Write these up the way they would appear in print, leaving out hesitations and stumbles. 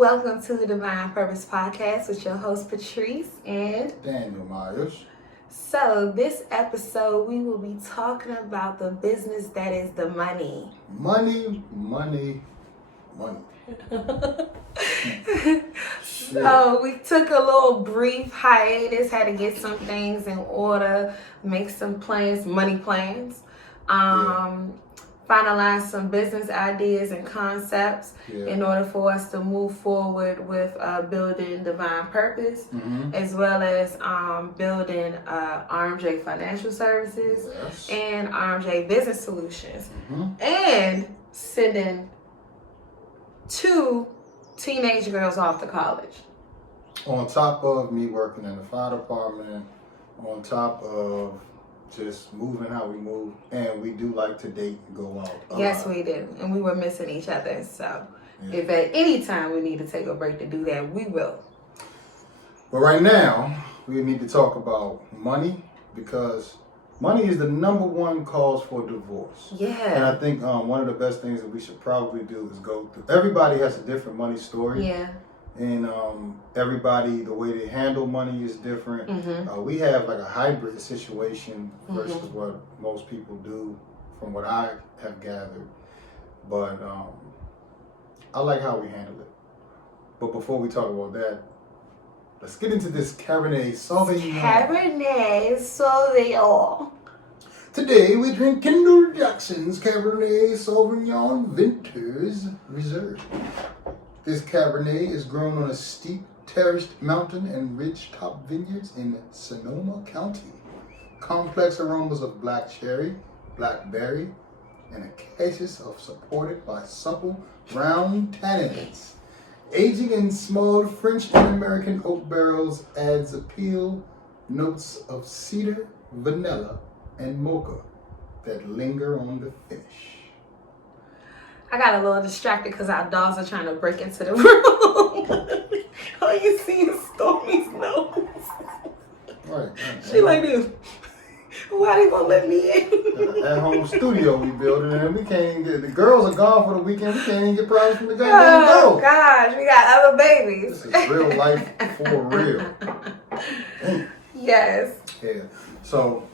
Welcome to the Divine Purpose Podcast with your host Patrice and Daniel Myers. So this episode we will be talking about the business that is the money. Money. So we took a little brief hiatus, had to get some things in order, make some plans, money plans, finalize some business ideas and concepts in order for us to move forward with building Divine Purpose, as well as building RMJ Financial Services and RMJ Business Solutions, and sending 2 teenage girls off to college. On top of me working in the fire department, on top of just moving how we move, and we do like to date and go out. Yes, we do. And we were missing each other. So if at any time we need to take a break to do that, we will. But right now, we need to talk about money, because money is the number one cause for divorce. Yeah. And I think one of the best things that we should probably do is go through. Everybody has a different money story. Yeah. And everybody, the way they handle money is different. We have like a hybrid situation versus what most people do, from what I have gathered. But I like how we handle it. But before we talk about that, let's get into this Cabernet Sauvignon. Cabernet Sauvignon. Today we drink Kendall Jackson's Cabernet Sauvignon Vinters Reserve. This Cabernet is grown on a steep, terraced mountain and ridge-top vineyards in Sonoma County. Complex aromas of black cherry, blackberry, and acacias are supported by supple, round tannins. Aging in small French and American oak barrels adds appeal notes of cedar, vanilla, and mocha that linger on the finish. I got a little distracted because our dogs are trying to break into the room. All you see is Stormy's nose. Right. She like this. Why they gonna let me in? At home studio we building, and we can't even get, the girls are gone for the weekend. We can't even get prize from the goddamn Oh dog. gosh, we got other babies. This is real life for real. Yes. Yeah. So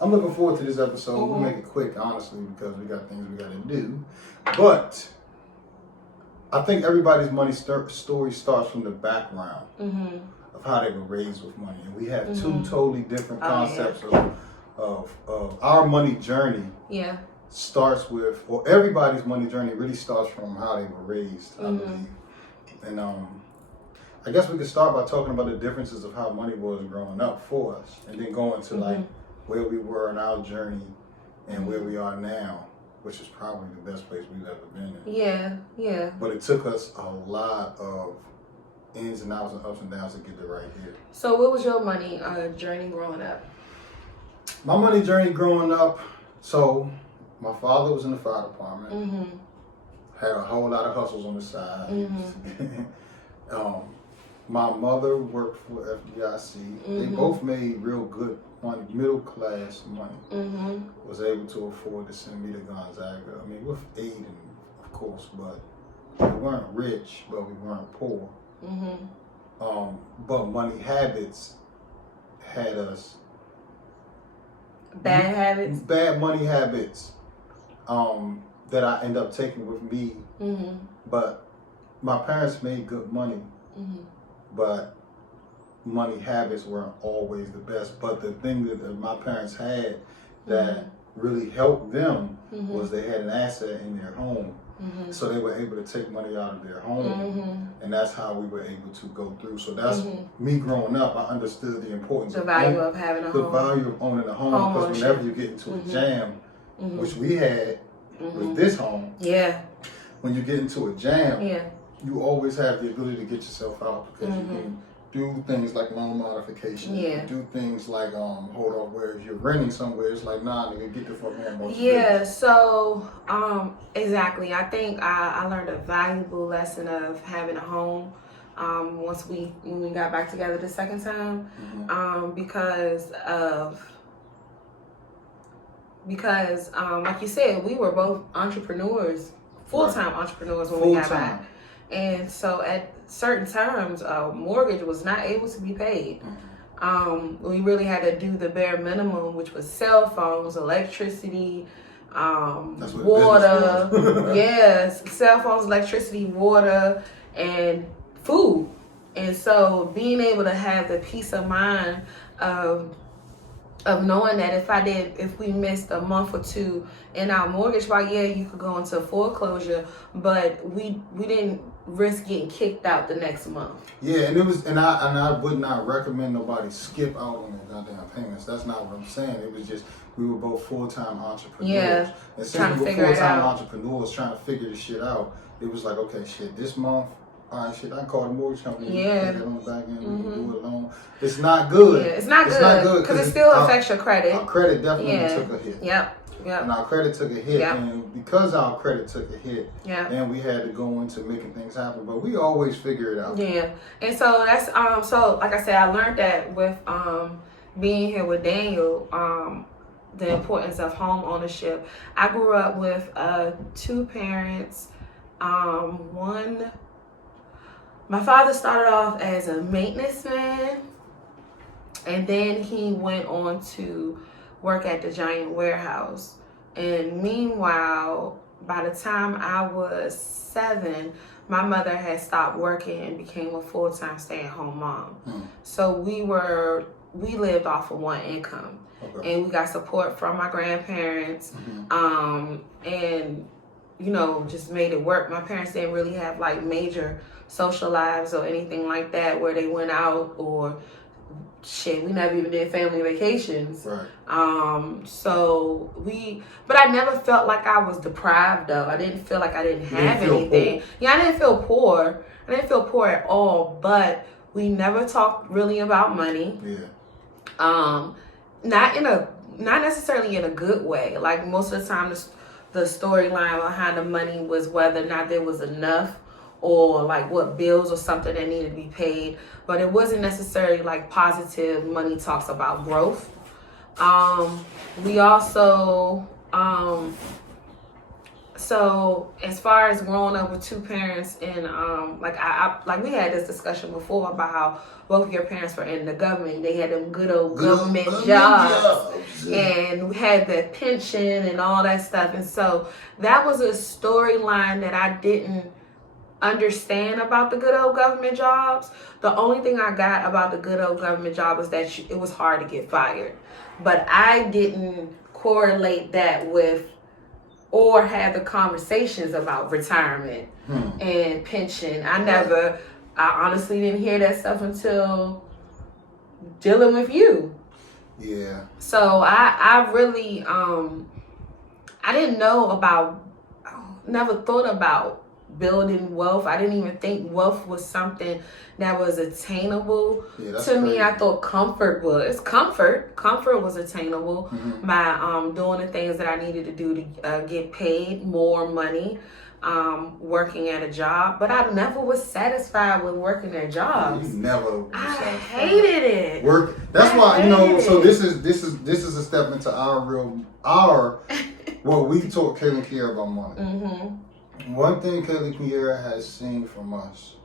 I'm looking forward to this episode. We'll make it quick, honestly, because we got things we got to do. But I think everybody's money story starts from the background of how they were raised with money, and we have 2 totally different concepts of our money journey. Yeah. Starts with, or everybody's money journey really starts from how they were raised, I believe. And I guess we could start by talking about the differences of how money was growing up for us, and then go into like where we were in our journey and where we are now, which is probably the best place we've ever been in. Yeah. But it took us a lot of ins and outs and ups and downs to get to right here. So what was your money journey growing up? My money journey growing up, so my father was in the fire department. Had a whole lot of hustles on the side. My mother worked for FDIC. They both made real good money, middle class money. Was able to afford to send me to Gonzaga. I mean, with aid, of course, but we weren't rich, but we weren't poor. But money habits had us. Bad habits? Bad money habits that I end up taking with me. But my parents made good money. But money habits weren't always the best. But the thing that my parents had that really helped them was they had an asset in their home. So they were able to take money out of their home. And that's how we were able to go through. So that's me growing up. I understood the importance of value of having a home. The value of owning a home. Because whenever you get into a jam, which we had with this home, when you get into a jam, you always have the ability to get yourself out, because you can do things like loan modification. You can do things like hold off, where if you're renting somewhere, it's like, nah, nigga, get the fuck home. So exactly. I think I learned a valuable lesson of having a home when we got back together the second time, because like you said, we were both entrepreneurs, full-time entrepreneurs when we got back. And so at certain times, mortgage was not able to be paid. We really had to do the bare minimum, which was cell phones, electricity, water. Yes, cell phones, electricity, water, and food. And so being able to have the peace of mind of knowing that if we missed a month or two in our mortgage, you could go into foreclosure, but we didn't risk getting kicked out the next month. Yeah, and I would not recommend nobody skip out on their goddamn payments. That's not what I'm saying. It was just we were both full-time entrepreneurs. Yeah, and since we were full-time entrepreneurs trying to figure this shit out, it was like, okay, shit, this month, all right, shit, I called the mortgage company. Yeah. Take it on the back end, we can do it alone. It's not good. Yeah, it's not good because it still affects your credit. Our credit definitely took a hit. Yep. And our credit took a hit, and because our credit took a hit, then we had to go into making things happen. But we always figure it out. Yeah, and so that's so like I said, I learned that with being here with Daniel, the importance of home ownership. I grew up with two parents. My father started off as a maintenance man, and then he went on to work at the giant warehouse. And meanwhile, by the time I was 7, my mother had stopped working and became a full-time stay-at-home mom. So we lived off of one income. Okay. And we got support from my grandparents, and just made it work. My parents didn't really have like major social lives or anything like that where they went out or shit. We never even did family vacations. Right. But I never felt like I was deprived though. I didn't feel like I didn't have anything. Yeah, I didn't feel poor. I didn't feel poor at all, but we never talked really about money. Yeah. Not necessarily in a good way. Like most of the time the storyline behind the money was whether or not there was enough or like what bills or something that needed to be paid, but it wasn't necessarily like positive money talks about growth. We also so as far as growing up with two parents and like we had this discussion before about how both of your parents were in the government. They had them good old government jobs and had that pension and all that stuff. And so that was a storyline that I didn't understand about the good old government jobs. The only thing I got about the good old government job was that it was hard to get fired. But I didn't correlate that with or have the conversations about retirement and pension. I honestly didn't hear that stuff until dealing with you. Yeah. So I really I didn't know never thought about building wealth. I didn't even think wealth was something that was attainable to me. I thought comfort was. Comfort was attainable by doing the things that I needed to do to get paid more money, working at a job. But I never was satisfied with working at jobs. You never was I hated it. That's why so this is a step into our what we taught Kayla and Kiera about money. One thing Kayla and Kiera has seen from us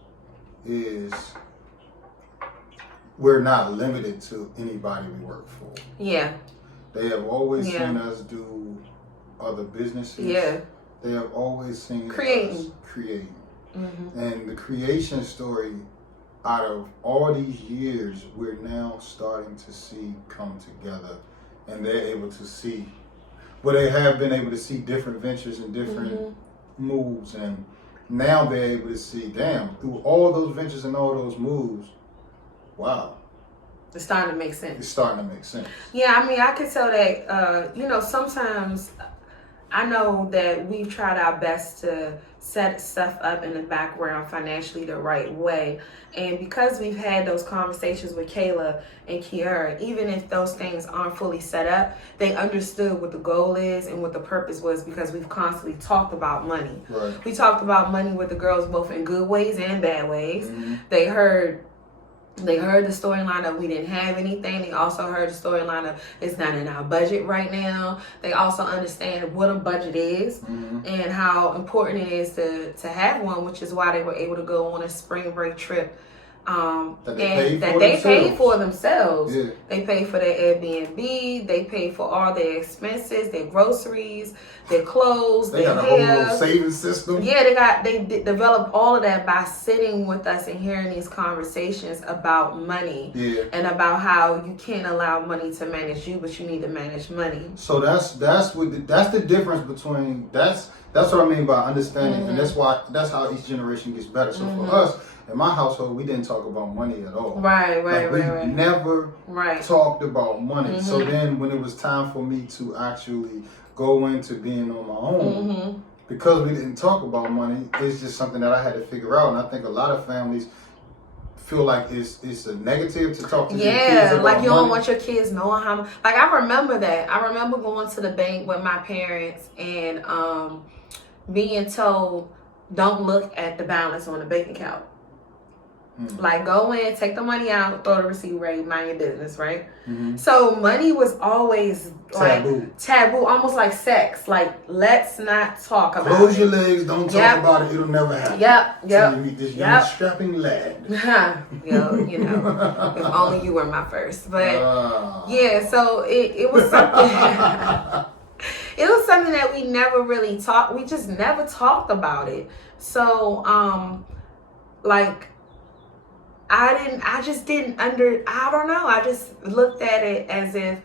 is we're not limited to anybody we work for. Yeah. They have always seen us do other businesses. Yeah. They have always seen us creating. And the creation story, out of all these years, we're now starting to see come together. And they're able to see, they have been able to see different ventures and different moves, and now they're able to see, damn, through all those ventures and all those moves, wow, it's starting to make sense. Yeah, I mean, I can tell that sometimes I know that we've tried our best to set stuff up in the background financially the right way. And because we've had those conversations with Kayla and Kiera, even if those things aren't fully set up, they understood what the goal is and what the purpose was because we've constantly talked about money. Right. We talked about money with the girls both in good ways and bad ways. They heard They heard the storyline of we didn't have anything. They also heard the storyline of it's not in our budget right now. They also understand what a budget is and how important it is to have one, which is why they were able to go on a spring break trip that they paid for themselves. Yeah. They paid for their Airbnb. They paid for all their expenses, their groceries, their clothes, they their got a hair. whole little saving system. Yeah, they developed all of that by sitting with us and hearing these conversations about money. Yeah. And about how you can't allow money to manage you, but you need to manage money. So that's the difference between that's what I mean by understanding, and that's how each generation gets better. So for us. In my household, we didn't talk about money at all. Right. We never talked about money. So then when it was time for me to actually go into being on my own, because we didn't talk about money, it's just something that I had to figure out. And I think a lot of families feel like it's a negative to talk to their kids about like you don't money. want your kids knowing how much. Like I remember that. I remember going to the bank with my parents and being told, don't look at the balance on the bank account. Like go in, take the money out, throw the receipt away, mind your business, right? So money was always like taboo, almost like sex. Like let's not talk about it. Close your legs, don't talk about it. It'll never happen. Till you meet this young strapping lad. You know, if only you were my first. But yeah, so it was something. It was something that we never really talked. We just never talked about it. So like. I don't know. I just looked at it as if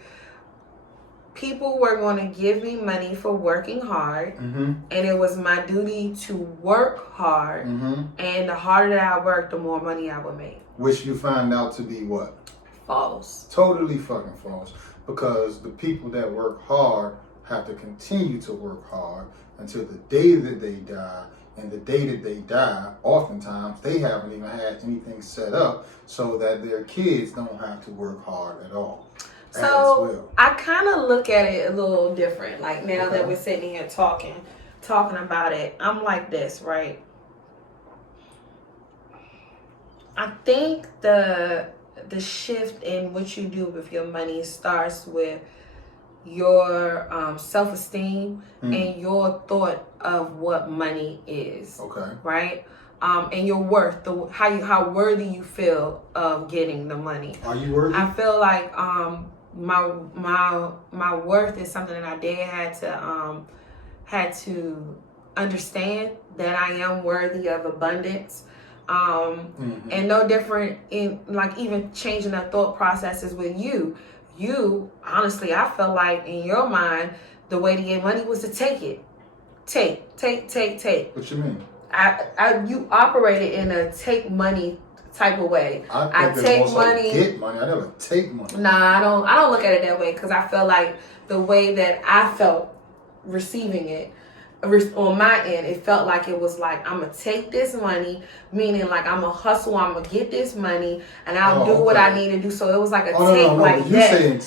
people were going to give me money for working hard. And it was my duty to work hard. And the harder that I worked, the more money I would make. Which you find out to be what? False. Totally fucking false. Because the people that work hard have to continue to work hard until the day that they die. And the day that they die, oftentimes, they haven't even had anything set up so that their kids don't have to work hard at all. So I kind of look at it a little different. Like now that we're sitting here talking about it, I'm like this, right? I think the shift in what you do with your money starts with your self-esteem and your thought of what money is. Right? And your worth, how worthy you feel of getting the money. Are you worthy? I feel like my worth is something that my dad had to understand, that I am worthy of abundance. And no different in like even changing the thought processes with you. You, honestly, I felt like in your mind, the way to get money was to take it. Take. What you mean? You operated in a take money type of way. I take money. Get money. I never take money. Nah, I don't look at it that way, because I feel like the way that I felt receiving it on my end, it felt like it was like, I'm gonna take this money, meaning like I'm gonna hustle, I'm gonna get this money, and I'll do what I need to do. So it was like a take like that.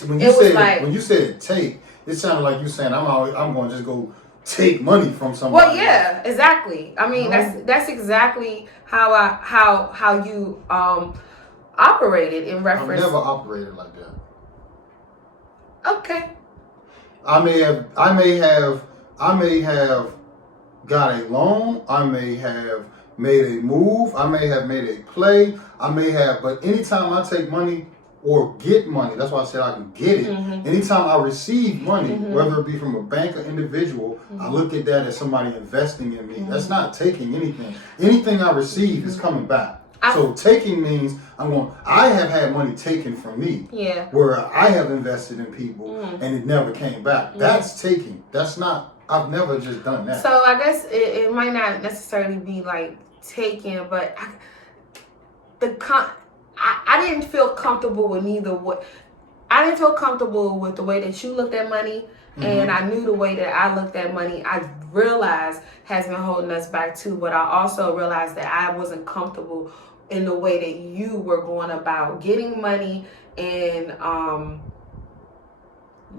When you said take, it sounded like you saying I'm gonna just go take money from somebody. Well, yeah, exactly. I mean, that's exactly how you operated in reference. I've never operated like that. Okay. I may have got a loan. I may have made a move. I may have made a play. But anytime I take money or get money, that's why I said I can get it. Anytime I receive money, whether it be from a bank or individual, I look at that as somebody investing in me. That's not taking anything. Anything I receive is coming back. So taking means I have had money taken from me, where I have invested in people and it never came back. That's taking. That's not. I've never just done that. So I guess it might not necessarily be like taking, but I didn't feel comfortable with neither what. I didn't feel comfortable with the way that you looked at money, and I knew the way that I looked at money, I realized has been holding us back too. But I also realized that I wasn't comfortable in the way that you were going about getting money and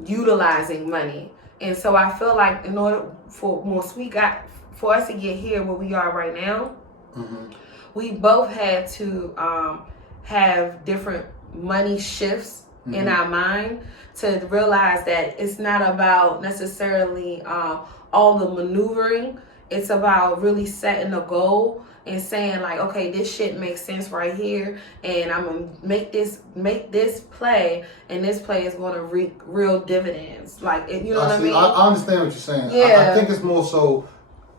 utilizing money. And so I feel like in order for us to get here where we are right now, we both had to have different money shifts in our mind, to realize that it's not about necessarily all the maneuvering. It's about really setting a goal and saying like, okay, this shit makes sense right here, and I'm gonna make this play, and this play is gonna reap real dividends. Like, you know what I mean? I understand what you're saying. Yeah. I think it's more so.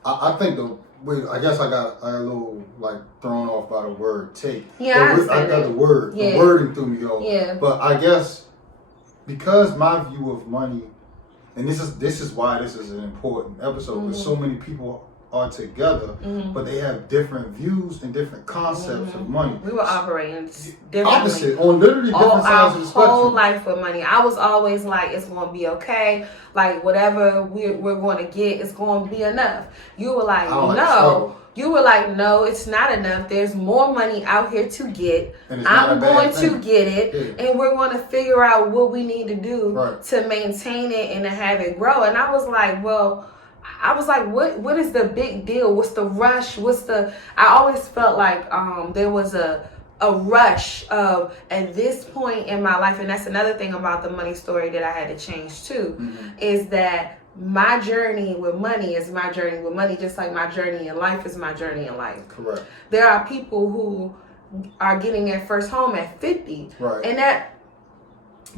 I think I guess I got a little like thrown off by the word take. Yeah, I got the word. Yeah. The wording threw me off. Yeah. But I guess because my view of money, and this is why this is an important episode, because so many people are together, but they have different views and different concepts of money. We were operating differently. Opposite, on literally different sides of the spectrum. Our whole life with money. I was always like, it's going to be okay. Like, whatever we're going to get, it's going to be enough. You were like, no. You were like, no, it's not enough. There's more money out here to get. I'm going to get it. Yeah. And we're going to figure out what we need to do to maintain it and to have it grow. And I was like, what is the big deal? What's the rush? I always felt like there was a rush of, at this point in my life, and that's another thing about the money story that I had to change too, is that my journey with money is my journey with money, just like my journey in life is my journey in life. Correct. There are people who are getting their first home at 50. Right. And that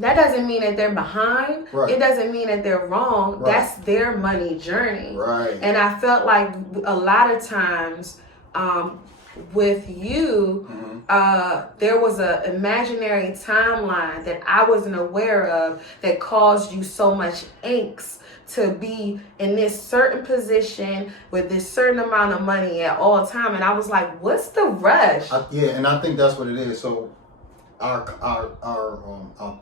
doesn't mean that they're behind. Right. It doesn't mean that they're wrong. Right. That's their money journey. Right. And I felt like a lot of times with you, there was an imaginary timeline that I wasn't aware of that caused you so much angst to be in this certain position with this certain amount of money at all time. And I was like, what's the rush? And I think that's what it is. So our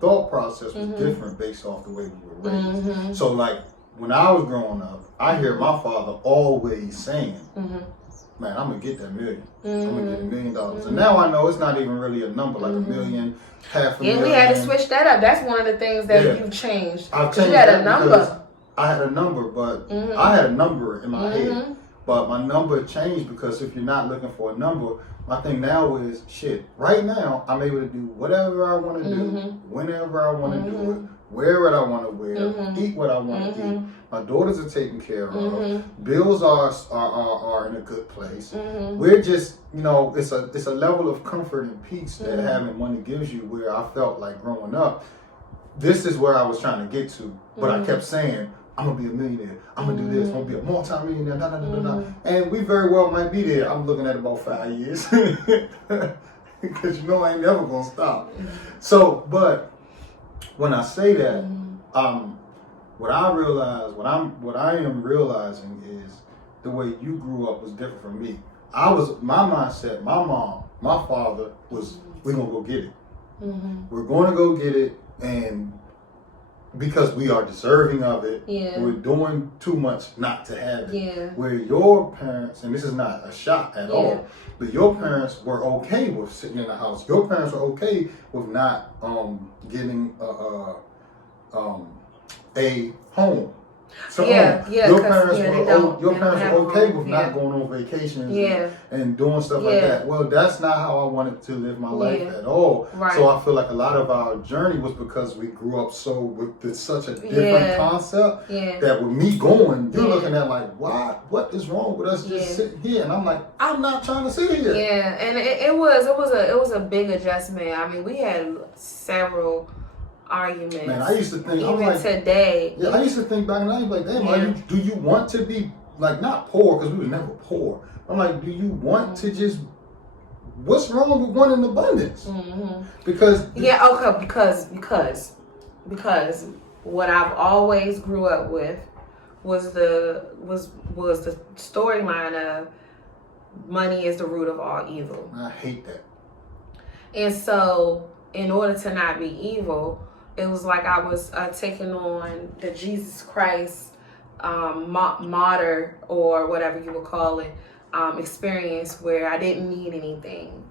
thought process was different based off the way we were raised. So like when I was growing up, I hear my father always saying, man, I'm gonna get that million. I'm gonna get $1 million. And now I know it's not even really a number, like $1 million, half a million. Yeah, we had to switch that up. That's one of the things that you changed. I've changed. You had a number. I had a number, but I had a number in my head. But my number changed because if you're not looking for a number, my thing now is, shit, right now I'm able to do whatever I want to do, whenever I want to do it, wear what I want to wear, eat what I want to eat. My daughters are taken care of. Bills are in a good place. We're just, it's a level of comfort and peace that having money gives you, where I felt like growing up, this is where I was trying to get to. But I kept saying, I'm going to be a millionaire. I'm going to do this. I'm going to be a multi-millionaire. And we very well might be there. I'm looking at about 5 years. Because I ain't never going to stop. So, but when I say that, what I am realizing is the way you grew up was different from me. My mindset, my mom, my father was, we're going to go get it. We're going to go get it, and because we are deserving of it, we're doing too much not to have it. Where your parents, and this is not a shot at all, but your parents were okay with sitting in the house. Your parents were okay with not getting a home. Your parents were okay with not going on vacations and doing stuff like that. Well, that's not how I wanted to live my life at all. Right. So I feel like a lot of our journey was because we grew up with such a different concept that with me going, you're looking at like, why? What is wrong with us just sitting here? And I'm like, I'm not trying to sit here. Yeah, and it was a big adjustment. I mean, we had several arguments. Man, I used to think even today. Yeah, I used to think back and I was like, damn, do you want to be like not poor, because we was never poor. I'm like, do you want to just? What's wrong with wanting abundance? Because because what I've always grew up with was the storyline of money is the root of all evil. I hate that. And so, in order to not be evil, it was like I was taking on the Jesus Christ martyr, or whatever you would call it, experience, where I didn't need anything.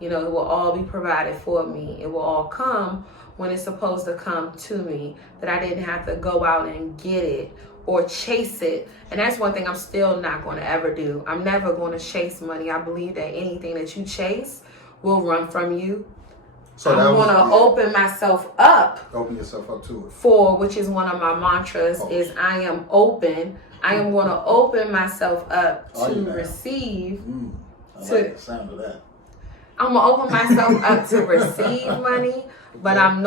It will all be provided for me. It will all come when it's supposed to come to me, that I didn't have to go out and get it or chase it. And that's one thing I'm still not going to ever do. I'm never going to chase money. I believe that anything that you chase will run from you So I want to open myself up. Open yourself up to it. For, which is one of my mantras, is I am open. I am going to open myself up to receive. I like the sound of that. I'm gonna open myself up to receive money, but I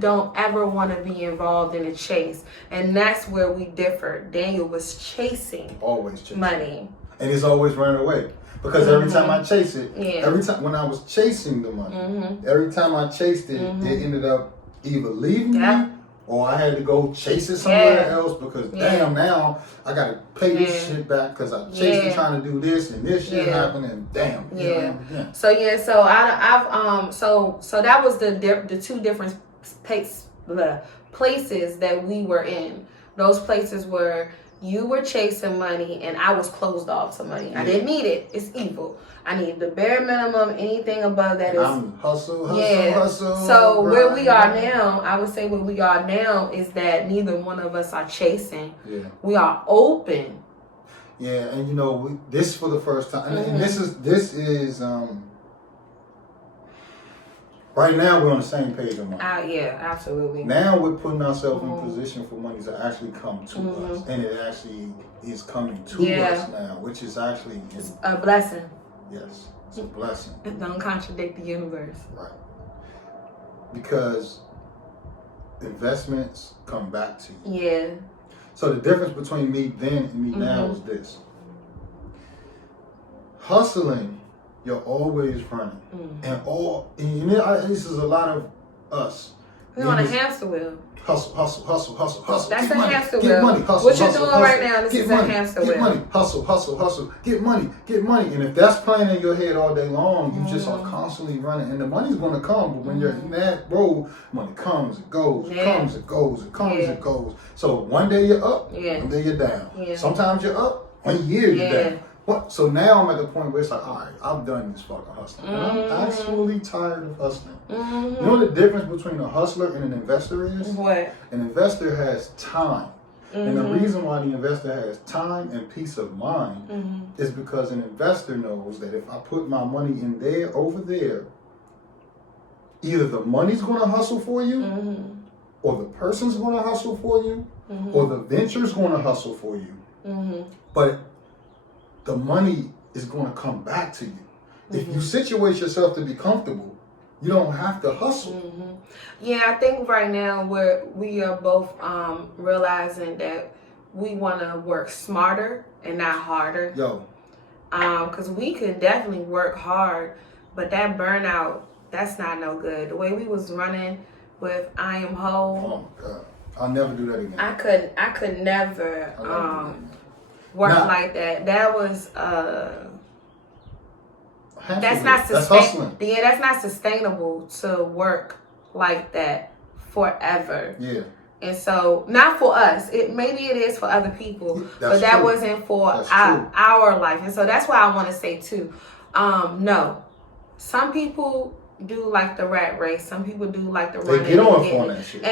don't ever want to be involved in a chase, and that's where we differ. Daniel was chasing, always chasing money, and he's always running away. Because every time I chase it, yeah. every time when I was chasing the money, every time I chased it, it ended up either leaving me or I had to go chase it somewhere else because damn, now I gotta pay this shit back because I chased it trying to do this and this shit happened and damn. So that was the two different places that we were in. Those places were you were chasing money and I was closed off to money. I didn't need it. It's evil. I need the bare minimum. Anything above that is hustle. So where we are now, I would say where we are now is that neither one of us are chasing. Yeah. We are open. Yeah, and you know, this for the first time, and this is right now we're on the same page of money. Yeah, absolutely. Now we're putting ourselves in position for money to actually come to us, and it actually is coming to us now, which is actually a blessing. Yes, it's a blessing. Don't contradict the universe. Right. Because investments come back to you. Yeah. So the difference between me then and me now is this. Hustling, you're always running. And this is a lot of us. We're on a hamster wheel. Hustle. That's get a money, hamster get wheel. Money, hustle, what you're hustle, doing hustle, right now, this is a hamster wheel. Get money, hustle, get money. And if that's playing in your head all day long, you just are constantly running. And the money's going to come, but when you're in that road, money comes, it goes, it comes, it goes, it comes, it goes. So one day you're up, one day you're down. Sometimes you're up, 1 year you're down. So now I'm at the point where it's like, all right, I've done this fucking hustling. And I'm actually tired of hustling. You know the difference between a hustler and an investor is? What? An investor has time. And the reason why the investor has time and peace of mind is because an investor knows that if I put my money in there, over there, either the money's going to hustle for you, or the person's going to hustle for you, or the venture's going to hustle for you. But the money is going to come back to you. If you situate yourself to be comfortable, you don't have to hustle. Yeah, I think right now we are both realizing that we want to work smarter and not harder. Because we could definitely work hard, but that burnout, that's not no good. The way we was running with I Am Whole. Oh my God, I'll never do that again. I could never work like that. That was that's not sustainable. Yeah, that's not sustainable to work like that forever. Yeah. And so, not for us. Maybe it is for other people, but that wasn't for our life. And so that's why I want to say too. No, some people do like the rat race. Some people do like the running. They get on that shit,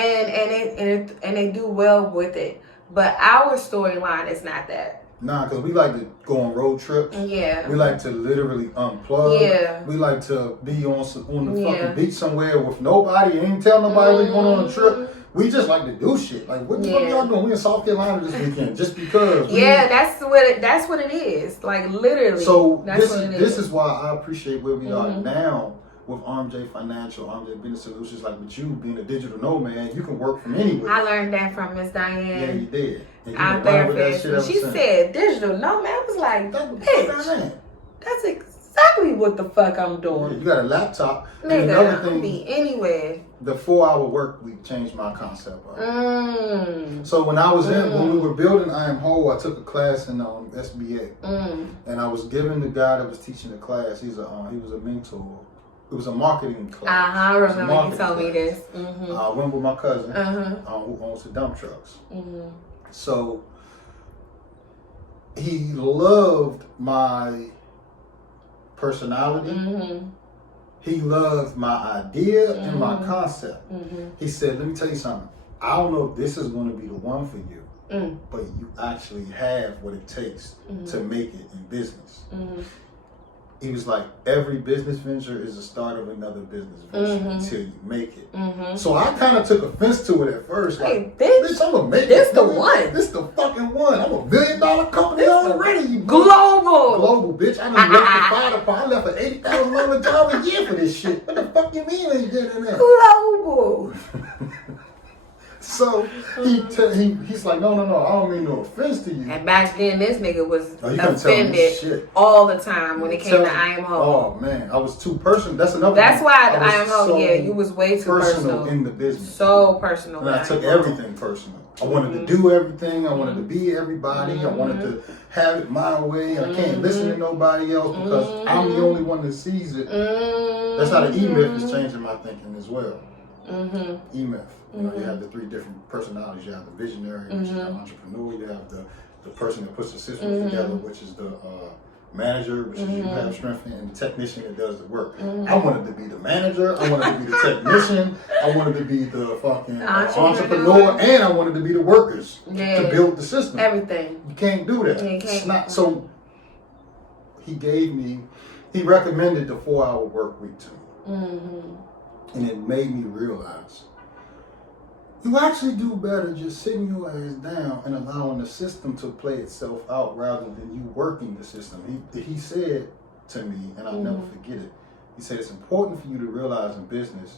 and they do well with it. But our storyline is not that. Nah, because we like to go on road trips. Yeah. We like to literally unplug. Yeah. We like to be on the fucking beach somewhere with nobody. Ain't tell nobody we're going on a trip. We just like to do shit. Like, what the fuck y'all doing? We in South Carolina this weekend just because. That's what it is. Like, literally. So this is why I appreciate where we are now with RMJ Financial, RMJ Business Solutions. Like with you being a digital nomad, you can work from anywhere. I learned that from Miss Diane. Yeah, you did. Our therapist. When she said digital nomad, I was like, bitch, that's exactly what the fuck I'm doing. Yeah, you got a laptop. Nigga, and another thing, I can be anywhere. The 4-hour work week changed my concept up. So when I was when we were building I Am Whole, I took a class in SBA, and I was giving the guy that was teaching the class. He was a mentor. It was a marketing class. I remember you told me this. I went with my cousin who owns the dump trucks. So he loved my personality. He loved my idea and my concept. He said, let me tell you something. I don't know if this is going to be the one for you, but you actually have what it takes to make it in business. he was like, every business venture is the start of another business venture until you make it. So I kind of took offense to it at first. Like, bitch, I'm gonna make this it. The one. This the fucking one. I'm $1 billion company already. You global, bitch. I done left the fire department. I left an $80,000 job a year for this shit. What the fuck you mean ain't getting that? Global. So he's like, no, I don't mean no offense to you. And back then, this nigga was offended all the time when it came to I Am Home. Oh man, I was too personal. That's another. That's why I Am Home. Yeah, you was way too personal in the business. So personal. And I took everything personal. I wanted to do everything. I wanted to be everybody. I wanted to have it my way. And I can't listen to nobody else because I'm the only one that sees it. That's how the E-Myth is changing my thinking as well. E-Myth. You know, you have the 3 different personalities. You have the visionary, which is the entrepreneur. You have the person that puts the systems together, which is the manager, which is you have strength in, and the technician that does the work. I wanted to be the manager. I wanted to be the technician. I wanted to be the fucking entrepreneur, and I wanted to be the workers to build the system. Everything. You can't do that. It's not so. He recommended the 4-hour work week to me, and it made me realize. You actually do better just sitting your ass down and allowing the system to play itself out rather than you working the system. He said to me, and I'll never forget it, he said it's important for you to realize in business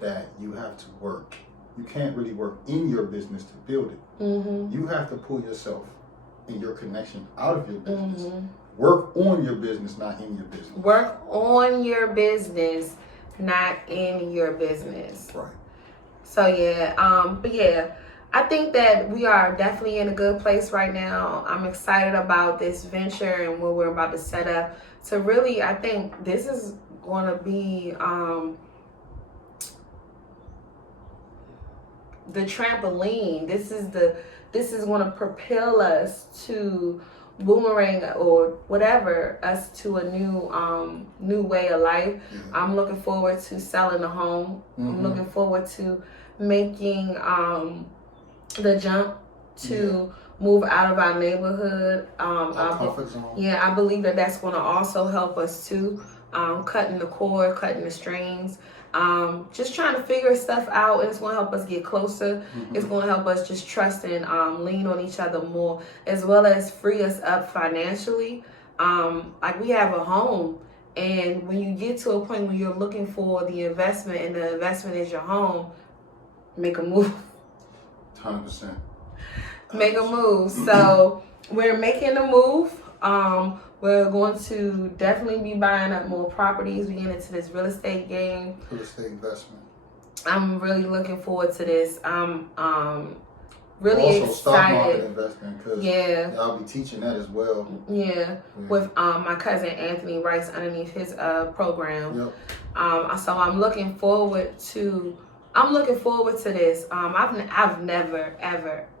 that you have to work. You can't really work in your business to build it. You have to pull yourself and your connection out of your business. Work on your business, not in your business. Work on your business, not in your business. Right. So but yeah, I think that we are definitely in a good place right now. I'm excited about this venture and what we're about to set up. So really, I think this is going to be the trampoline. This is going to propel us to boomerang or whatever us to a new way of life. I'm looking forward to selling a home. I'm looking forward to making the jump to move out of our neighborhood. Our comfort zone. Yeah, I believe that that's going to also help us too. Cutting the cord, cutting the strings. Just trying to figure stuff out, and it's going to help us get closer. It's going to help us just trust and lean on each other more, as well as free us up financially. Like we have a home, and when you get to a point where you're looking for the investment, and the investment is your home, make a move. 100%. Make a move. So we're making a move. We're going to definitely be buying up more properties. We get into this real estate game. Real estate investment. I'm really looking forward to this. I'm really also excited. Stock market investment, because yeah, I'll be teaching that as well. Yeah, with my cousin Anthony Rice underneath his program. So I'm looking forward to this. I've never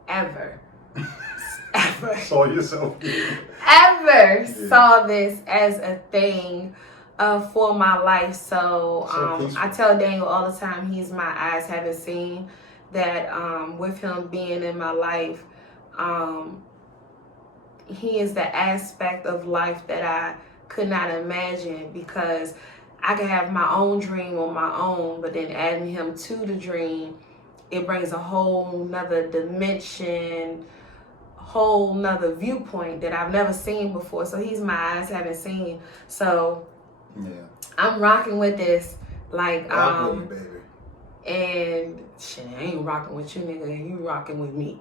ever saw yourself saw this as a thing for my life. So I tell Daniel all the time, he's my eyes haven't seen. That with him being in my life, he is the aspect of life that I could not imagine, because I could have my own dream on my own, but then adding him to the dream, it brings a whole nother dimension, whole nother viewpoint that I've never seen before. So he's my eyes haven't seen. So I'm rocking with this, like Rock with me, baby. And shit, I ain't rocking with you, nigga. You rocking with me.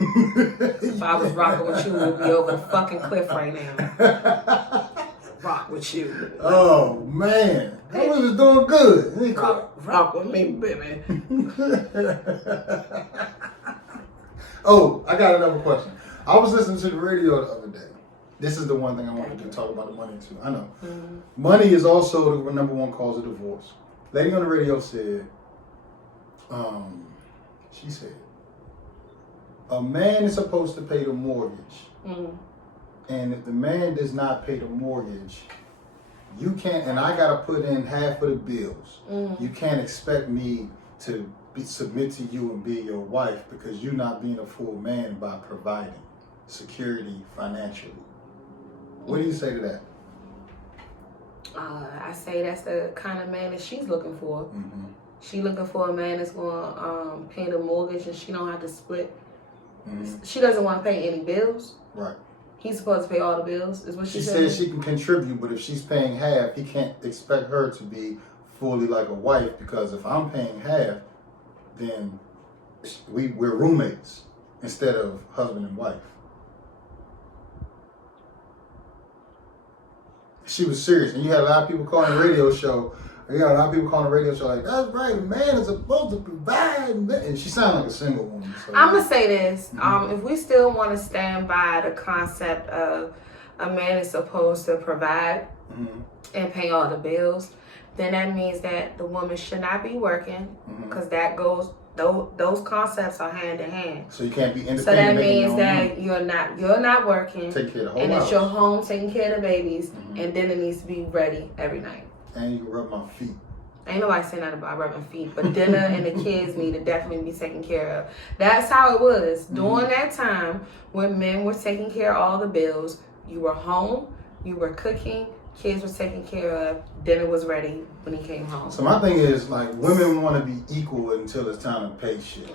If I was rocking with you, we'd be over the fucking cliff right now. Rock with you. Oh man, I was doing good. Rock with me, baby. Oh, I got another question. I was listening to the radio the other day. This is the one thing I wanted to talk about, the money too. I know. Money is also the number one cause of divorce. Lady on the radio said, she said, a man is supposed to pay the mortgage. And if the man does not pay the mortgage, you can't, and I gotta put in half of the bills. You can't expect me to submit to you and be your wife, because you're not being a full man by providing security financially. What do you say to that? I say that's the kind of man that she's looking for. Mm-hmm. She looking for a man that's going to pay the mortgage and she don't have to split. Mm-hmm. She doesn't want to pay any bills. Right. He's supposed to pay all the bills, is what she said. She says she can contribute, but if she's paying half, he can't expect her to be fully like a wife, because if I'm paying half, then we're roommates instead of husband and wife. She was serious, and you had a lot of people calling the radio show. You got a lot of people calling the radio show like, that's right, a man is supposed to provide. And she sounded like a single woman. So. I'm going to say this. If we still want to stand by the concept of a man is supposed to provide and pay all the bills, then that means that the woman should not be working, because that goes, those concepts are hand in hand. So you can't be independent. So that means that you're not working, take care of the whole and house. It's your home taking care of the babies, and dinner needs to be ready every night. And you can rub my feet. Ain't nobody saying that about rubbing feet, but dinner and the kids need to definitely be taken care of. That's how it was during that time when men were taking care of all the bills. You were home, you were cooking, kids were taken care of, dinner was ready when he came home. So my thing is, like, women want to be equal until it's time to pay shit.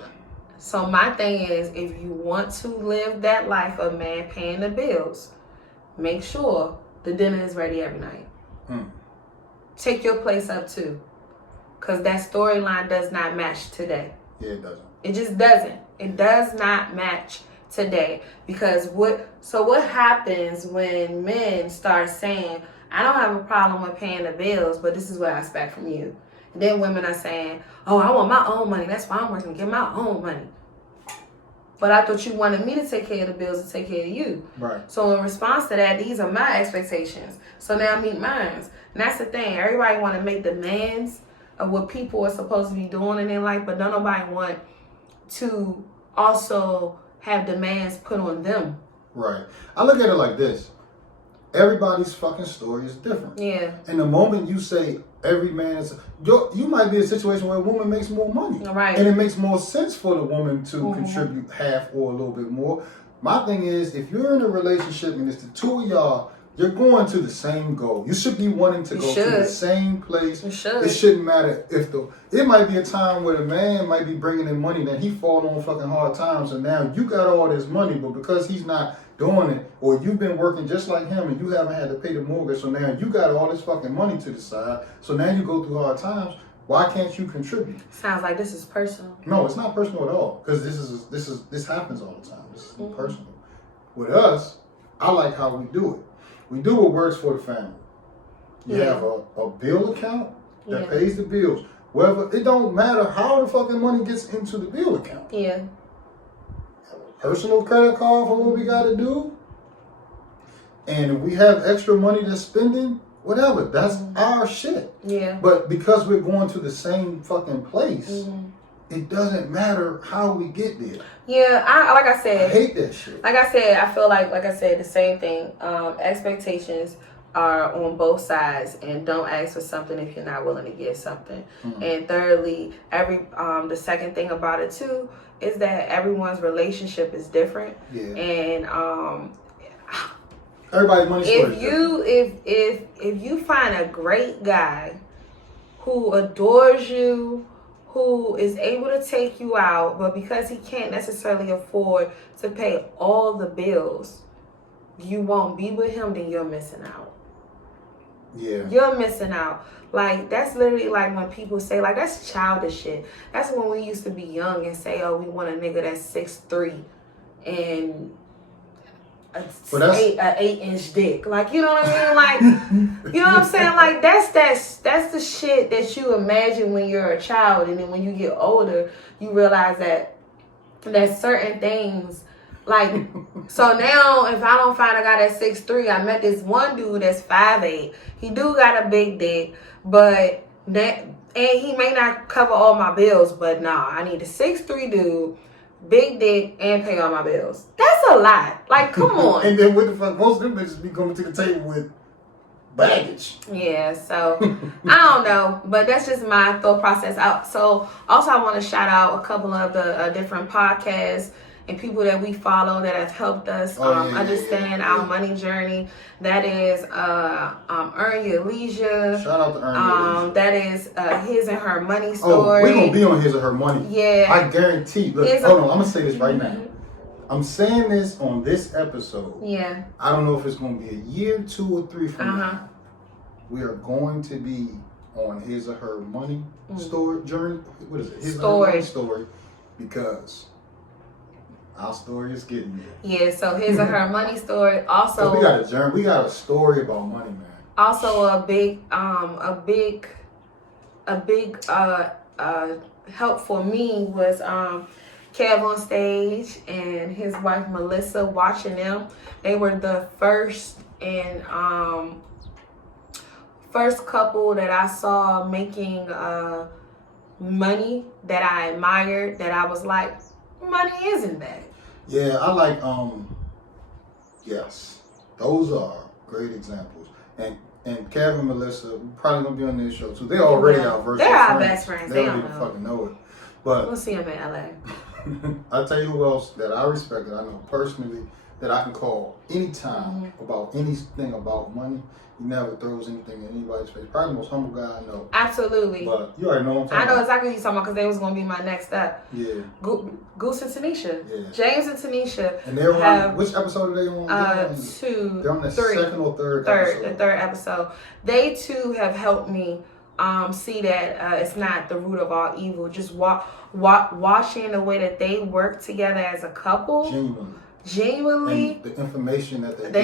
So my thing is, if you want to live that life of man paying the bills, make sure the dinner is ready every night. Take your place up too. Because that storyline does not match today. Yeah, it doesn't. It just doesn't. It does not match today. Because what happens when men start saying, I don't have a problem with paying the bills, but this is what I expect from you. And then women are saying, oh, I want my own money. That's why I'm working to get my own money. But I thought you wanted me to take care of the bills and take care of you. Right. So in response to that, these are my expectations. So now meet mine. And that's the thing. Everybody want to make demands of what people are supposed to be doing in their life, but don't nobody want to also have demands put on them. Right. I look at it like this. Everybody's fucking story is different. Yeah. And the moment you say every man is, you might be in a situation where a woman makes more money. Right. And it makes more sense for the woman to contribute half or a little bit more. My thing is, if you're in a relationship and it's the two of y'all, you're going to the same goal. You should be wanting to go to the same place. You should. It shouldn't matter if it might be a time where the man might be bringing in money that he fall on fucking hard times, and now you got all this money, but because he's not doing it, or you've been working just like him and you haven't had to pay the mortgage, so now you got all this fucking money to the side, so now you go through hard times. Why can't you contribute? Sounds like this is personal. No, it's not personal at all, because this happens all the time. This is personal. With us, I like how we do it. We do what works for the family. You have a bill account that pays the bills. Whether it don't matter how the fucking money gets into the bill account. Yeah. Have a personal credit card for what we got to do. And if we have extra money to spending, whatever, that's our shit. Yeah. But because we're going to the same fucking place, it doesn't matter how we get there. Yeah, like I said, I hate that shit. Like I said, I feel like I said, the same thing. Expectations are on both sides, and don't ask for something if you're not willing to get something. And thirdly, the second thing about it too is that everyone's relationship is different. Yeah. And everybody's money story. If you find a great guy who adores you, who is able to take you out, but because he can't necessarily afford to pay all the bills, you won't be with him, then you're missing out. Yeah. You're missing out. Like, that's literally like when people say, like, that's childish shit. That's when we used to be young and say, oh, we want a nigga that's 6'3" and an 8-inch dick. Like, you know what I mean? Like, you know what I'm saying? Like, that's the shit that you imagine when you're a child, and then when you get older, you realize that certain things, like, so now if I don't find a guy that's 6'3", I met this one dude that's 5'8". He do got a big dick, and he may not cover all my bills, but nah, I need a 6'3" dude, big dick, and pay all my bills. That's a lot. Like, come on. And then what the fuck? Most of them bitches be coming to the table with baggage. Yeah, so I don't know, but that's just my thought process. So also I want to shout out a couple of the different podcasts and people that we follow that have helped us understand our money journey. That is Earn Your Leisure. Shout out to Earn Your Leisure. That is His and Her Money Story. Oh, we're going to be on His and Her Money. Yeah. I guarantee. Look, hold on. I'm going to say this right now. I'm saying this on this episode. Yeah. I don't know if it's going to be a year, 2 or 3 from now. We are going to be on His or Her Money story journey. What is it? His or Her Money story. Because our story is getting there. Yeah, so His or Her Money story. Also, we got a journey. We got a story about money, man. Also, a big help for me was Kev on stage and his wife Melissa, watching them. They were the first couple that I saw making money that I admired, that I was like, money isn't bad. Yeah, I like yes. Those are great examples. And Kev and Melissa probably gonna be on this show too. They're already our virtual They're our friends. best friends. They don't even fucking know it. But we'll see them in LA. I'll tell you who else that I respect, that I know personally, that I can call anytime about anything about money. He never throws anything in anybody's face. Probably the most humble guy I know. Absolutely. But you already know what I'm talking about. I know exactly what you're talking about, because they was going to be my next step. Yeah. Goose and Tanisha. Yeah. James and Tanisha. And they're on, which episode are they on? They're on the second or third episode. The third episode. They too have helped me see that it's not the root of all evil. Just watching the way that they work together as a couple. Genuinely. And the information that they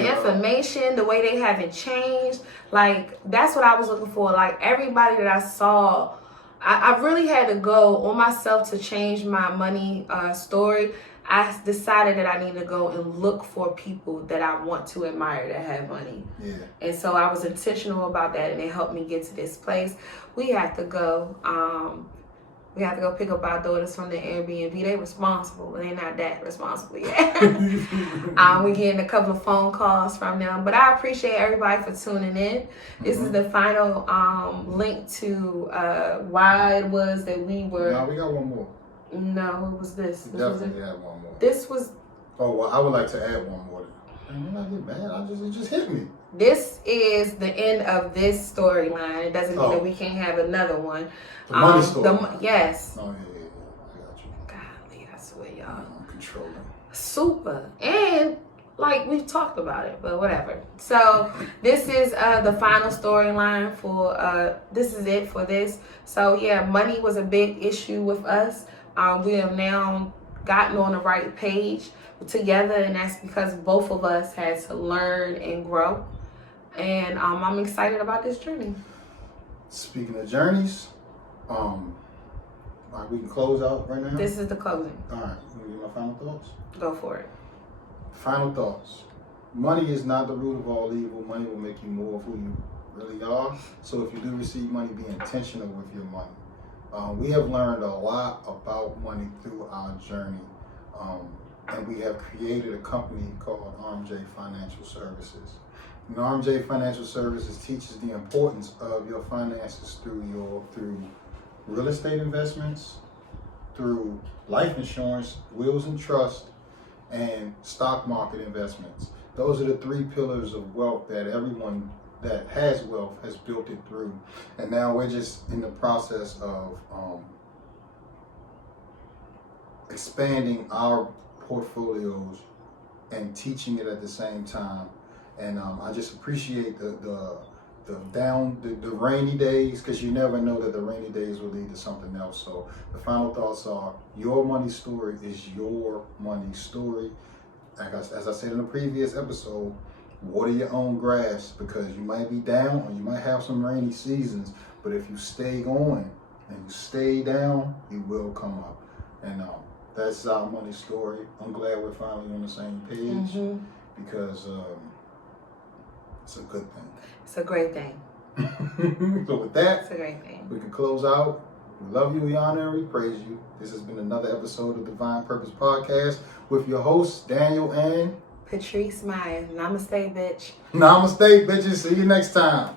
the way they haven't changed. Like, that's what I was looking for. Like, everybody that I saw, I really had to go on myself to change my money story. I decided that I need to go and look for people that I want to admire that have money. Yeah. And so I was intentional about that, and it helped me get to this place. We have to go. We have to go pick up our daughters from the Airbnb. They're responsible, but they're not that responsible yet. We're getting a couple of phone calls from them. But I appreciate everybody for tuning in. This is the final link to why it was that we were... No, we got one more. No, what was this? We definitely had one more. This was... Oh, well, I would like to add one more. I'm not getting mad. It just hit me. This is the end of this storyline. It doesn't mean that we can't have another one. The money story. Yes. Oh, yeah. I got you. Golly, I swear, y'all. I'm controlling. Super. And, like, we've talked about it, but whatever. So, this is the final storyline for, this is it for this. So, yeah, money was a big issue with us. We have now gotten on the right page together, and that's because both of us had to learn and grow. And I'm excited about this journey. Speaking of journeys, we can close out right now. This is the closing. All right, let me get my final thoughts. Go for it. Final thoughts. Money is not the root of all evil. Money will make you more of who you really are. So if you do receive money, be intentional with your money. We have learned a lot about money through our journey. And we have created a company called RMJ Financial Services. And RMJ Financial Services teaches the importance of your finances through real estate investments, through life insurance, wills and trust, and stock market investments. Those are the 3 pillars of wealth that everyone that has wealth has built it through. And now we're just in the process of expanding our portfolios and teaching it at the same time. And I just appreciate the rainy days, because you never know that the rainy days will lead to something else. So the final thoughts are, your money story is your money story. As I said in the previous episode, water your own grass, because you might be down or you might have some rainy seasons, but if you stay going and you stay down, you will come up. And that's our money story. I'm glad we're finally on the same page, because it's a good thing. It's a great thing. So with that, it's a great thing. We can close out. We love you, we honor, we praise you. This has been another episode of Divine Purpose Podcast with your hosts, Daniel and Patrice Myers. Namaste, bitch. Namaste, bitches. See you next time.